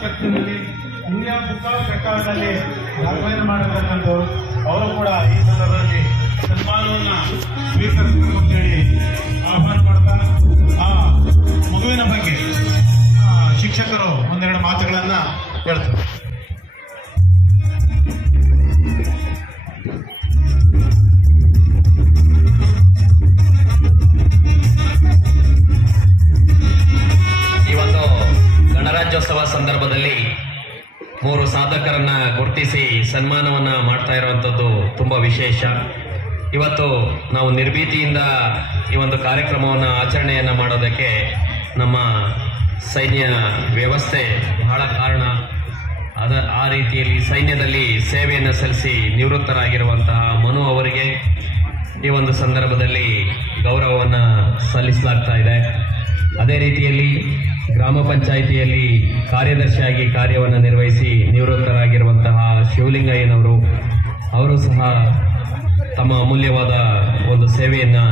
ಕ್ಷೇತ್ರದಲ್ಲಿ India book of ರೆಕಾರ್ಡ್ನಲ್ಲಿ ಮಾಡತಕ್ಕಂಥವ್ರು, ಅವರು ಕೂಡ ಈ ಸಂದರ್ಭದಲ್ಲಿ ಸನ್ಮಾನವನ್ನು ಸ್ವೀಕರಿಸಬೇಕು ಅಂತೇಳಿ ಆಹ್ವಾನ ಮಾಡ್ತಾ, ಆ ಮಗುವಿನ ಬಗ್ಗೆ ಶಿಕ್ಷಕರು ಒಂದೆರಡು ಮಾತುಗಳನ್ನು ಹೇಳ್ತಾರೆ. ಸಾಧಕರನ್ನ ಗುರುತಿಸಿ ಸನ್ಮಾನವನ್ನ ಮಾಡ್ತಾ ಇರುವಂಥದ್ದು ತುಂಬ ವಿಶೇಷ. ಇವತ್ತು ನಾವು ನಿರ್ಭೀತಿಯಿಂದ ಈ ಒಂದು ಕಾರ್ಯಕ್ರಮವನ್ನು ಆಚರಣೆಯನ್ನು ಮಾಡೋದಕ್ಕೆ ನಮ್ಮ ಸೈನ್ಯ ವ್ಯವಸ್ಥೆ ಬಹಳ ಕಾರಣ. ಅದ, ಆ ರೀತಿಯಲ್ಲಿ ಸೈನ್ಯದಲ್ಲಿ ಸೇವೆಯನ್ನು ಸಲ್ಲಿಸಿ ನಿವೃತ್ತರಾಗಿರುವಂತಹ ಮನು ಅವರಿಗೆ ಈ ಒಂದು ಸಂದರ್ಭದಲ್ಲಿ ಗೌರವವನ್ನು ಸಲ್ಲಿಸಲಾಗ್ತಾ ಇದೆ. ಅದೇ ರೀತಿಯಲ್ಲಿ ಗ್ರಾಮ ಪಂಚಾಯಿತಿಯಲ್ಲಿ ಕಾರ್ಯದರ್ಶಿಯಾಗಿ ಕಾರ್ಯವನ್ನು ನಿರ್ವಹಿಸಿ ನಿವೃತ್ತರಾಗಿರುವಂತಹ ಶಿವಲಿಂಗಯ್ಯನವರು, ಅವರು ಸಹ ತಮ್ಮ ಅಮೂಲ್ಯವಾದ ಒಂದು ಸೇವೆಯನ್ನು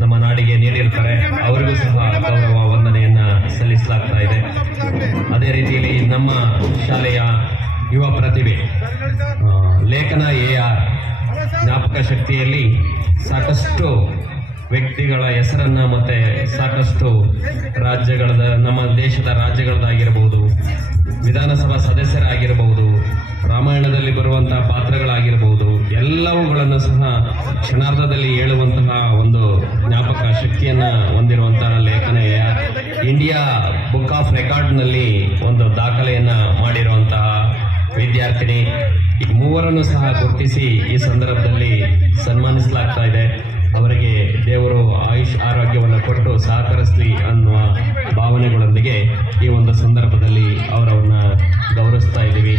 ನಮ್ಮ ನಾಡಿಗೆ ನೀಡಿರ್ತಾರೆ. ಅವರಿಗೂ ಸಹ ಗೌರವ ವಂದನೆಯನ್ನು ಸಲ್ಲಿಸಲಾಗ್ತಾ ಇದೆ. ಅದೇ ರೀತಿಯಲ್ಲಿ ನಮ್ಮ ಶಾಲೆಯ ಯುವ ಪ್ರತಿಭೆ ಲೇಖನ ಎ ಆರ್, ಜ್ಞಾಪಕ ಶಕ್ತಿಯಲ್ಲಿ ಸಾಕಷ್ಟು ವ್ಯಕ್ತಿಗಳ ಹೆಸರನ್ನ ಮತ್ತೆ ಸಾಕಷ್ಟು ರಾಜ್ಯಗಳದ, ನಮ್ಮ ದೇಶದ ರಾಜ್ಯಗಳದ್ದಾಗಿರ್ಬೋದು, ವಿಧಾನಸಭಾ ಸದಸ್ಯರಾಗಿರಬಹುದು ರಾಮಾಯಣದಲ್ಲಿ ಬರುವಂತಹ ಪಾತ್ರಗಳಾಗಿರಬಹುದು ಎಲ್ಲವುಗಳನ್ನು ಸಹ ಕ್ಷಣಾರ್ಧದಲ್ಲಿ ಹೇಳುವಂತಹ ಒಂದು ಜ್ಞಾಪಕ ಶಕ್ತಿಯನ್ನ ಹೊಂದಿರುವಂತಹ ಲೇಖನ ಇಂಡಿಯಾ ಬುಕ್ ಆಫ್ ರೆಕಾರ್ಡ್ನಲ್ಲಿ ಒಂದು ದಾಖಲೆಯನ್ನ ಮಾಡಿರುವಂತಹ ವಿದ್ಯಾರ್ಥಿನಿ. ಈ ಮೂವರನ್ನು ಸಹ ಗುರುತಿಸಿ ಈ ಸಂದರ್ಭದಲ್ಲಿ ಸನ್ಮಾನಿಸಲಾಗ್ತಾ ಇದೆ. ಅವರಿಗೆ ದೇವರು ಆಯುಷ್ ಆರೋಗ್ಯವನ್ನು ಕೊಟ್ಟು ಸಹಕರಿಸಲಿ ಅನ್ನುವ ಭಾವನೆಗಳೊಂದಿಗೆ ಈ ಒಂದು ಸಂದರ್ಭದಲ್ಲಿ ಅವರವನ್ನ ಗೌರವಿಸ್ತಾ ಇದ್ದೀವಿ.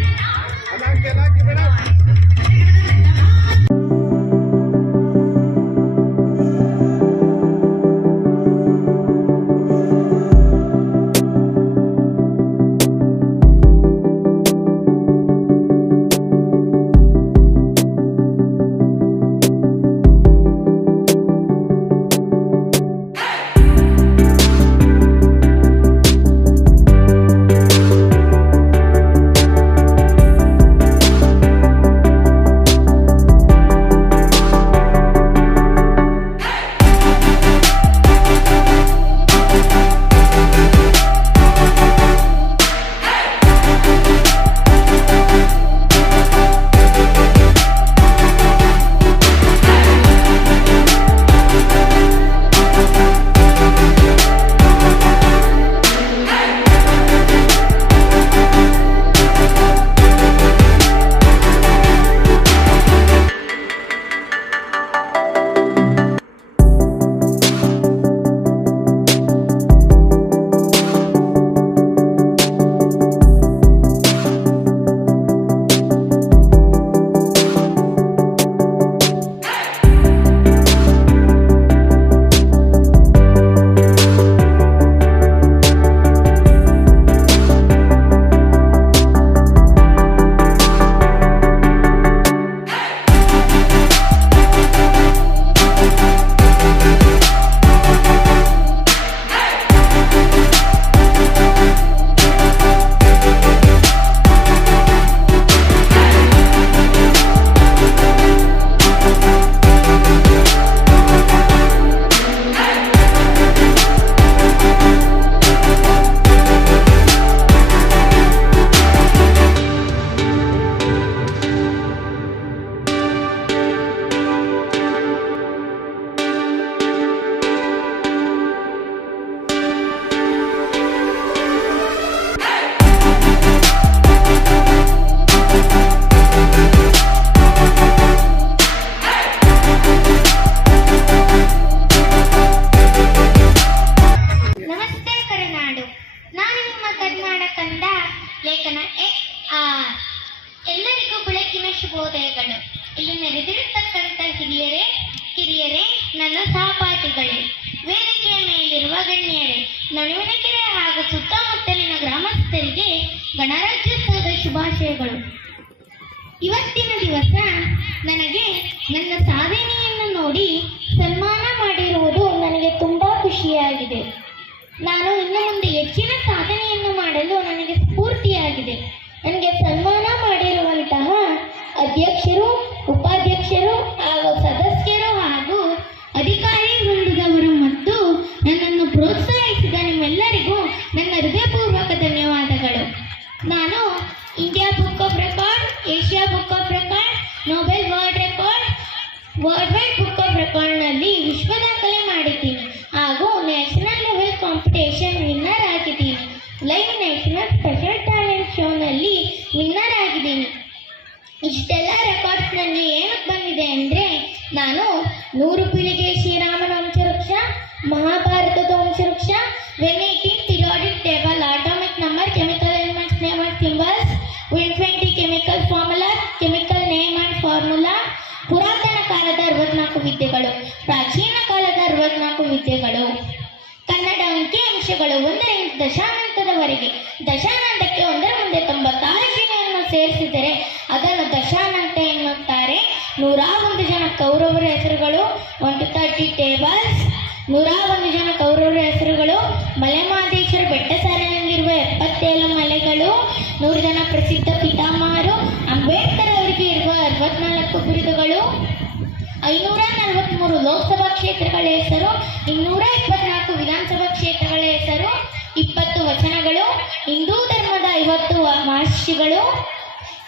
ನಡುವಣಕೆರೆ ಹಾಗೂ ಸುತ್ತಮುತ್ತಲಿನ ಗ್ರಾಮಸ್ಥರಿಗೆ ಗಣರಾಜ್ಯೋತ್ಸವದ ಶುಭಾಶಯಗಳು. ಇವತ್ತಿನ ದಿವಸ ನನಗೆ ನನ್ನ ಸಾಧನೆಯನ್ನು ನೋಡಿ ಸನ್ಮಾನ ಮಾಡಿರುವುದು ನನಗೆ ತುಂಬಾ ಖುಷಿಯಾಗಿದೆ. ನಾನು ಇನ್ನು ಮುಂದೆ ಹೆಚ್ಚಿನ ಸಾಧನೆಯನ್ನು ಮಾಡಲು ನನಗೆ ಸ್ಫೂರ್ತಿಯಾಗಿದೆ. ನನಗೆ ಸನ್ಮಾನ ಮಾಡಿರುವಂತಹ ಅಧ್ಯಕ್ಷರು, ಉಪಾಧ್ಯಕ್ಷರು ಹಾಗೂ ಸದಸ್ಯರು ಹಾಗೂ ಅಧಿಕಾರಿ ವೃಂದದವರು ಮತ್ತು ನನ್ನನ್ನು ಪ್ರೋತ್ಸಾಹಿಸಿದ ಕಾಂಪಿಟೇಷನ್ ವಿನ್ನರ್ ಆಗಿದ್ದೀನಿ. ಲೈವ್ ನ್ಯಾಷನಲ್ ಸ್ಪೆಷಲ್ ಟ್ಯಾಲೆಂಟ್ ಶೋನಲ್ಲಿ ವಿನ್ನರ್ ಆಗಿದ್ದೀನಿ. ಇಷ್ಟೆಲ್ಲ ರೆಕಾರ್ಡ್ಸ್ ನನಗೆ ಏನಕ್ಕೆ ಬಂದಿದೆ ಅಂದರೆ, ನಾನು ನೂರು ಪೀಳಿಗೆ ಶ್ರೀರಾಮನ ವಂಶವೃಕ್ಷ, ಮಹಾಭಾರತದ ವಂಶವೃಕ್ಷ ವೆನ್ ನೂರ ಒಂದು ಜನ ಕೌರವರ ಹೆಸರುಗಳು ಮಲೆಮಹಾದೇಶ್ವರ ಬೆಟ್ಟ ಸಾರಿನಲ್ಲಿರುವ ಎಪ್ಪತ್ತೇಳು ಮಲೆಗಳು, ನೂರು ಜನ ಪ್ರಸಿದ್ಧ ಪಿತಾಮಹರು, ಅಂಬೇಡ್ಕರ್ ಅವರಿಗೆ ಇರುವ ಅರವತ್ನಾಲ್ಕು ಬಿರುದುಗಳು, ಐನೂರ ನಲವತ್ತ್ಮೂರು ಲೋಕಸಭಾ ಕ್ಷೇತ್ರಗಳ ಹೆಸರು, ಇನ್ನೂರ ಇಪ್ಪತ್ನಾಲ್ಕು ವಿಧಾನಸಭಾ ಕ್ಷೇತ್ರಗಳ ಹೆಸರು, ಇಪ್ಪತ್ತು ವಚನಗಳು, ಹಿಂದೂ ಧರ್ಮದ ಐವತ್ತು ಮಹರ್ಷಿಗಳು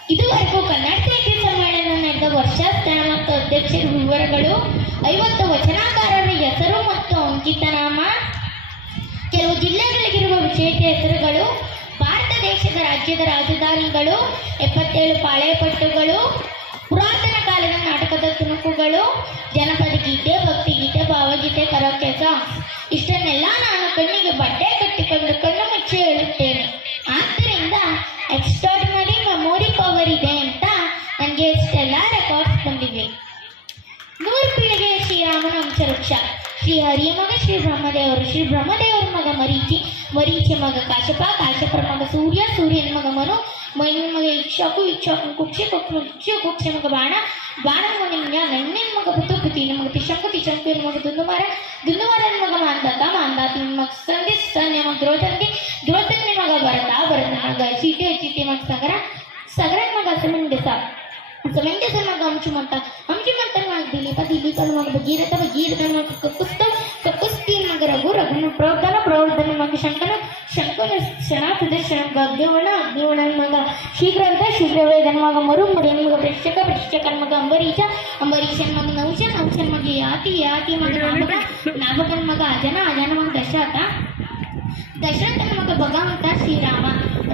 ಇದುವರೆಗೂ ಕನ್ನಡ ಸಾಹಿತ್ಯ ಸಮ್ಮೇಳನ ನಡೆದ ವರ್ಷಾಸ್ಥಾನ ಮತ್ತು ಅಧ್ಯಕ್ಷರ ವಿವರಗಳು, ಐವತ್ತು ವಚನಕಾರರ ಹೆಸರು ಮತ್ತು ಅಂಕಿತನಾಮ, ಕೆಲವು ಜಿಲ್ಲೆಗಳಿಗಿರುವ ವಿಶೇಷ ಹೆಸರುಗಳು, ಭಾರತ ದೇಶದ ರಾಜ್ಯದ ರಾಜಧಾನಿಗಳು, ಎಪ್ಪತ್ತೇಳು ಪಾಳೆಯಪಟ್ಟುಗಳು, ಪುರಾತನ ಕಾಲದ ನಾಟಕದ ತುಣುಕುಗಳು, ಜನಪದ ಗೀತೆ ಭಕ್ತಿಗೀತೆ ಭಾವಗೀತೆ ಕರೋಕೆ ಸಾಂಗ್ಸ್ ಇಷ್ಟನ್ನೆಲ್ಲ ನಾನು ಶ್ರೀ ಬ್ರಹ್ಮದೇವರ ಮಗ ಮರೀಚಿ ಮರೀಚಿ ಮಗ ಕಾಶಪ ಕಾಶಪರ ಮಗ ಸೂರ್ಯ ಸೂರ್ಯನ ಮಗ ಮನು ಮೈನ ಮಗ ಇಕ್ಷಾಕು ಇಕ್ಷಾಕು ಕುಕ್ಷಿ ಕುಕ್ಷ ಕುಕ್ಷಿ ಕುಕ್ಷ ಮಗ ಬಾಣ ಬಾಣ ಮಗ ನಿಮ್ಯ ನನ್ನಿನ ಮಗ ಪುತು ಪುತಿನ ಮಗ ತಿಶಂಕು ತಿಶಂಕುವಿನ ಮಗ ದುಂದುಮಾರ ದುಂದುಮಾರನ ಮಗ ಮಾಂದಾತ ಮಾಂದಾತಿನ ಮಗ ಸಂಧಿ ಸಂಧ್ಯ ಮಗ ದ್ರೋತಂದಿ ದ್ರೋತಂದಿ ಮಗ ಭರತ ಭರತನ ಮಗ ಚೀಟಿ ಚೀಟಿ ಮಗ ಸಗರ ಸಗರನ ಮಗ ಸಮಂಜಸ ಸಮಂಜಸ ಮಗ ಅಂಶುಮಂತ ಅಂಶುಮಂತನ ಮಗ ದಿಲೀಪ ದಿಲೀಪನ ಮಗ ಭಗೀರಥ ಭಗೀರಥನ ಮಗ ಕಕ್ಕುಸ್ತ ಶಂಕರ ಶಂಕನ ಶಂಕನ ಶರಣ ಗದ್ಯವಣ ಅಗ್ನಿವಣ ಮಗ ಶೀಘ್ರವಂತ ಶೀಘ್ರವೇ ಮಗ ಮರು ಮಗ ಪ್ರೇಕ್ಷಕ ಪ್ರೇಕ್ಷಕನ ಮಗ ಅಂಬರೀಷ ಅಂಬರೀಷನ್ ಮಗ ನೌಷ ನೌಷನ ಮಗ ಯಾತಿ ಯಾತಿ ಮಗ ನಾಮಕ ನಾಭಕನ ಮಗ ಅಜನ ಅಜನ ಮಗ ದಶರಥ ದಶರಥನ ಮಗ ಭಗವಂತ ಶ್ರೀರಾಮ.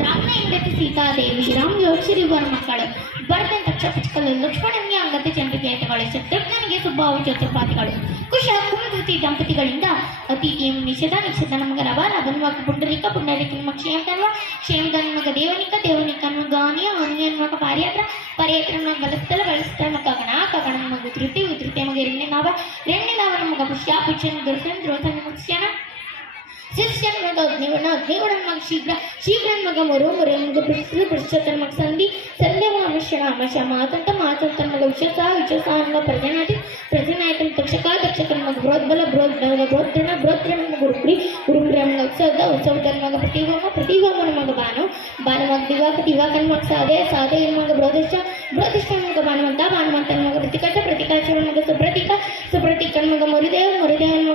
ರಾಮನ ಹೆಂಡತಿ ಸೀತಾದೇವಿ ರಾಮ್ ಯೋಚಿಸಿರುವರ ಮಕ್ಕಳು. ಭರತನ ತಕ್ಷ ಪುಚ್ಕಲು ಲಕ್ಷ್ಮಣನಿಗೆ ಅಂಗತಿ ಚಂದ್ರಿಕೆ ತಗೊಳ್ಳಿ ಶತ್ರುಘ್ನನಿಗೆ ಸುಬ್ಬಾವು ಚತುರ್ಪಾತಿಗಳು ಕುಶ ಕುಮಧೃತಿ ದಂಪತಿಗಳಿಂದ ಅತಿ ನಿಷೇಧ ನಿಷೇಧ ನಮಗ ರವ ರಭನ ಪುಂಡರಿಕ ಪುಂಡರಿಕ ಪುಂಡರಿಕನ ಕ್ಷೇಮ ಕನ್ವ ಕ್ಷೇಮ ಮಗ ದೇವನಿಕ ದೇವನಿಕನ ಮಗ ಅನಿಯ ಅನಿಯನ ಮಗ ಪಾರಿಯಾತ್ರ. ಪಾರಿಯಾತ್ರನ ಮಗ ಬಲಸ್ಥಳ ಬಲಸ್ಥಳ ಕಗಣ ನಮಗ ಕಗಣನ ಮಗ ನಮಗ ರೆಣ್ಣೆ ನಾವ. ರೆಣ್ಣೆ ನಾವ ನಮಗ ಪುಷ್ಯ ಪುಷ್ಯನ ದುರ್ಸನ್ ದ್ರೋಸನ ಮುಖ್ಯನ ಶಿಷ್ಯನ ಮಗ ಅಗ್ನಿವಣ ಅಗ್ನಿವಣ ಮಗ ಶೀಘ್ರ, ಶೀಘ್ರನ ಮಗ ಮರು ಸಂಧಿ ಸಂಧ್ಯಾ ಅಮಶಣ ಅಮಶ ಮಾತಂತ ಮಾತಂತ ಮಗ ವಿಶ್ವಸ ವಿಶ್ವಸ ಮಗ ಪ್ರಜನಾತಿ ಪ್ರಜನಾಯಕನ ತಕ್ಷಕ ತಕ್ಷಕನ ಮಗ ಬೃಹದ್ಬಲ ಬೃಹದ್ಬಲ ಬೃಹದ್ರಣ ಬೃಹದ್ರಣ ಮಗ ಗುರುಪ್ರಿ ಗುರುಪ್ರಿಯ ಮಗ ಉತ್ಸವದ ಉತ್ಸವದ ಮಗ ಪ್ರತಿಭಾಮ ಪ್ರತಿಭಾಮನ ಮಗ ಬಾನು ಬಾನು ಮಗ ದಿವಾಕ ದಿವಾಕನ ಸುಪ್ರತಿಕ, ಸುಪ್ರತಿಕನ ಮರುದೇವ, ಮರುದೇವನ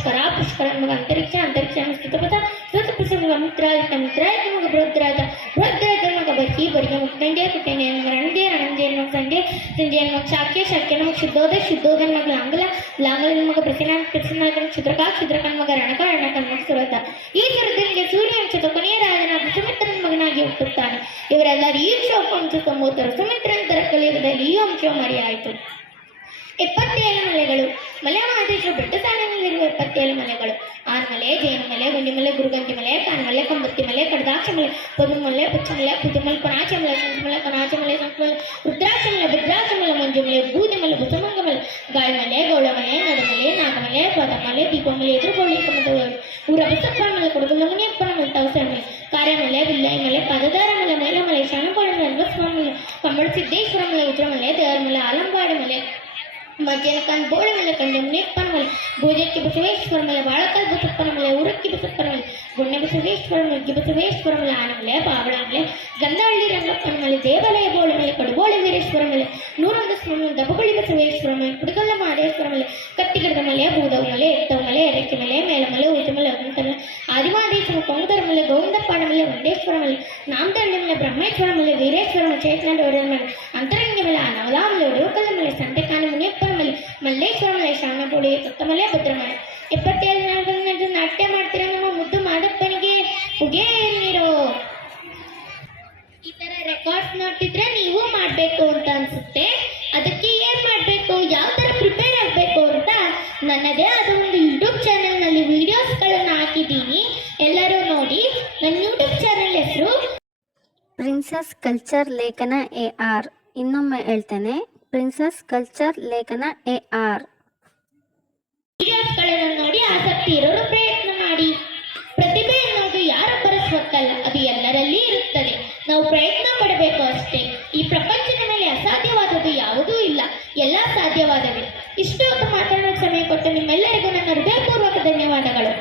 ಪುಷ್ಕರ ಪುಷ್ಕರ ಮಗ ಅಂತರಿಕ್ಷ ಅಂತರಿಕ್ಷ ಮಗ ಸ್ತುತಪಥ ನಿಮಗೆ ಮಗ ಮಿತ್ರಾಜಿತ ಮಿತ್ರಾಜಿತ ಮಗ ಬೃಹದ್ರಾಜ ಬೃಹದ್ರಾಜ ಮಗ ಬರ್ಕಿ ಬರಿಗೆ ಮಗ ಕುಟ್ಟಂಡೆ ಕುಟಂಡೆ ಮಗ ರಣದೇ ರಣದೇ ಮಗ ಸಂಜೆ ಸಂಜೆ ಮಗ ಶಾಕ್ಯ ಶಾಕ್ಯನ ಮಗ ಶುದ್ಧೋದ ಶುದ್ಧೋದನ ಮಗ ಲಾಂಗಲ ಲಾಂಗಲನ ಪ್ರಸನ್ನ ಪ್ರಸನ್ನ ಪ್ರತಿನಾಥನ ಕ್ಷುದ್ರಕ ಕ್ಷುದ್ರಕನ ಮಗ ರಣಕ ರಣಕನ ಮಗ ಸುರತ. ಈ ಸುರತನಿಗೆ ಸೂರ್ಯವಂಶದ ಕೊನೆಯ ರಾಜನಾದ ಸುಮಿತ್ರನ ಮಗನಾಗಿ ಹುಟ್ಟುತ್ತಾನೆ. ಇವರೆಲ್ಲರೂ ಈ ವಂಶ ಸುಮಿತ್ರ ಅಂತರ ಕಲಿಯುಗದಲ್ಲಿ ಈ ಅಂಶ ಮರೆಯಾಯಿತು. ಎಪ್ಪತ್ತೇಳು ಮಲೆಗಳು. ಮಲೆ ಮಹಾದೇಶ ಬೆಟ್ಟ ಸಾಲಿನಲ್ಲಿರುವ ಎಪ್ಪತ್ತೇಳು ಮಲೆಗಳು ಆರ್ಮಲೆ ಜೈನಮಲೆ ಗುಂಡಿಮಲೆ ಗುರುಗಂಟಿ ಮಲೆ ಕಾನ್ಮಲೆ ಕಂಬತ್ತಿ ಮಲೆ ಕಡದಾಕ್ಷ ಮಲೆ ಪದುಮಲೆ ಪಚ್ಚಮಲೆ ಪುದುಮಲೆ ಕೊನಾಚಮಲೆ ಸಂಕಮಲೆ ಕೊನಾಚಮಲೆ ಸಂಕಮಲೆ ರುದ್ರಾಕ್ಷಮಲೆ ಭದ್ರಾಕ್ಷಮಲೆ ಮಂಜುಮಲೆ ಬೂದಿಮಲೆ ಬುಸಮಂಗಮಲೆ ಗಾಳಿಮಲೆ ಗೌಳಮಲೆ ನಡುಮಲೆ ನಾಗಮಲೆ ಪದಮಲೆ ದೀಪಮಲೆ ಎದುರುಗೋಳಿ ಕಮದಗಳು ಊರ ಬಸಪ್ಪ ಮಲೆ ಕೊಡಗಲ ಮುನಿಯಪ್ಪನ ಮಲೆ ತವಸಮಲೆ ಕಾರ್ಯಮಲೆ ಬಿಲ್ಲೈ ಮಲೆ ಪದದಾರ ಮಲೆ ಮೈಲಮಲೆ ಶರಣಪಾಡ ಮಲೆ ಅಲ್ವಸ್ವಾಮಿ ಮಲೆ ಕಂಬಳ ಸಿದ್ದೇಶ್ವರ ಮಲೆ ಉಜ್ರಮಲೆ ದೇವರಮಲೆ ಆಲಂಬಾಡಿ ಮಲೆ ಮಜ್ಜನಕನ್ ಬೋಳಿ ಮೇಲೆ ಕಂಡೆ ಮುನಿಯಪ್ಪನ ಮೇಲೆ ಭೋಜಕ್ಕೆ ಬಸವೇಶ್ವರ ಮೇಲೆ ಬಾಳಕಲ್ ಬಸಪ್ಪನ ಮೇಲೆ ಉರಕ್ಕಿ ಬಸಪ್ಪನ ಮೇಲೆ ಗುಣ್ಣೆ ಬಸವೇಶ್ವರ ಮುಗ್ಗಿ ಬಸವೇಶ್ವರ ಮೇಲೆ ಆನ ಮೇಲೆ ಬಾಬಳ ಮೇಲೆ ಗಂಧಹಳ್ಳಿ ರಂಗಪ್ಪನ ಮೇಲೆ ದೇವಾಲಯ ಬೋಳಿ ಮೇಲೆ ಕಡುಬೋಳಿ ವೀರೇಶ್ವರ ಮೇಲೆ ನೂರೊಂದು ಸ್ವಾಮಿ ದಬ್ಬಗುಳಿ ಬಸವೇಶ್ವರ ಮೇಲೆ ಕುಡಿಗಲ್ಲ ಮಹದೇಶ್ವರ ಮೇಲೆ ಕತ್ತಿಗಿಡದ ಮೇಲೆ ಬೂದವ ಮೇಲೆ ಎತ್ತವ ಮೇಲೆ ಎಡಕ್ಕೆ ಮೇಲೆ ಮೇಲ ಮೇಲೆ ಉಳಿದ ಮೇಲೆ ಅದಂತ ಮೇಲೆ ಆದಿಮಾದೇಶ್ವರ ಕೊಂಗದರ ಮೇಲೆ ಗೋವಿಂದಪ್ಪನ ಮೇಲೆ ವಂದೇಶ್ವರ ಮೇಲೆ ನಾಮದಳ್ಳಿ ಮೇಲೆ ಬ್ರಹ್ಮೇಶ್ವರ ಮೇಲೆ ವೀರೇಶ್ವರ ಮೇಲೆ ಚೇತನ ಒಡೆಯ ಮೇಲೆ ಅಂತರಂಗ ಮೇಲೆ ನವಲಾ ಮೇಲೆ ಒಡವಕಲ್ಲ ಮೇಲೆ ಸಂತೆಕಾನ ಮುನಿಯಪ್ಪನ ಮೇಲೆ ಮಲ್ಲೇಶ್ವರ ಮೇಲೆ ಶ್ರಾವಣಪುಡಿ ತತ್ತಮಲೆ ಭದ್ರಮಲೆ ಎಪ್ಪತ್ತೇಳು ನಾಲ್ಕು ನಾಟ್ಯ ಮಾಡ್ತೀರ ನಮ್ಮ ಮುದ್ದು ಮಾದಪ್ಪನಿಗೆ? ಹುಗೆ ನೀರು. ಈ ತರ ರೆಕಾರ್ಡ್ಸ್ ನೋಡ್ತಿದ್ರೆ ನೀವು ಮಾಡಬೇಕು ಅಂತ ಅನ್ಸುತ್ತೆ. ಅದಕ್ಕೆ ಏನ್ ಮಾಡಬೇಕು? ಯಾವ ತರ ಪ್ರಿಪೇರ್ ಆಗಬೇಕು ಅಂತ ನನ್ನದೇ ಆದ ಒಂದು ಯೂಟ್ಯೂಬ್ ವಿಡಿಯೋಸ್ ವಿಡಿಯೋಸ್ಗಳನ್ನು ಹಾಕಿದ್ದೀನಿ. ಎಲ್ಲರೂ ನೋಡಿ. ನನ್ನ ಯೂಟ್ಯೂಬ್ ಚಾನೆಲ್ ಹೆಸರು princess culture Lekhana A R ಇನ್ನೊಮ್ಮೆ ಹೇಳ್ತೇನೆ. Princess culture Lekhana A R ನೋಡಿ ಆಸಕ್ತಿ ಇರೋರು ಪ್ರಯತ್ನ ಮಾಡಿ. ಪ್ರತಿಭೆ ಅನ್ನೋದು ಯಾರೊಬ್ಬರ ಸ್ವತ್ತಲ್ಲ ಅದು ಎಲ್ಲರಲ್ಲಿ ಇರುತ್ತದೆ. ನಾವು ಪ್ರಯತ್ನ ಪಡಬೇಕು ಅಷ್ಟೇ. ಈ ಪ್ರಪಂಚದ ಮೇಲೆ ಅಸಾಧ್ಯವಾದದ್ದು ಯಾವುದೂ ಇಲ್ಲ. ಎಲ್ಲ ಸಾಧ್ಯವಾದವೆ ಇಷ್ಟು ಹೊತ್ತು ಮಾತನಾಡೋ ಸಮಯ ಕೊಟ್ಟ ನಿಮ್ಮೆಲ್ಲರಿಗೂ ನನ್ನ ಹೃದಯಪೂರ್ವಕ ಧನ್ಯವಾದಗಳು.